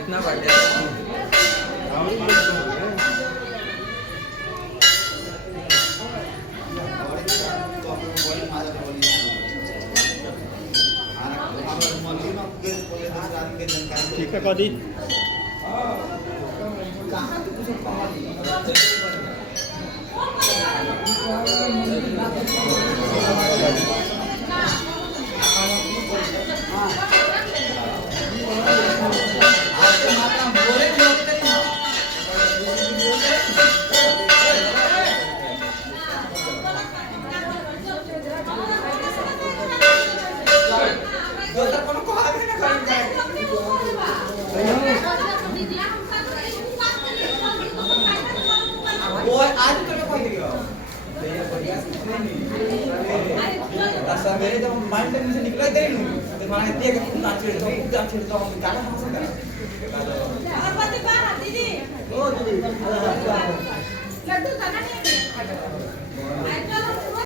इतना बढ़ गया। ठीक है कदी मेरे तो माइंड से निकला ही नहीं तो माने इतने का खून नाच रहे तो हम गाना समझ सकते हैं। दीदी ओ दीदी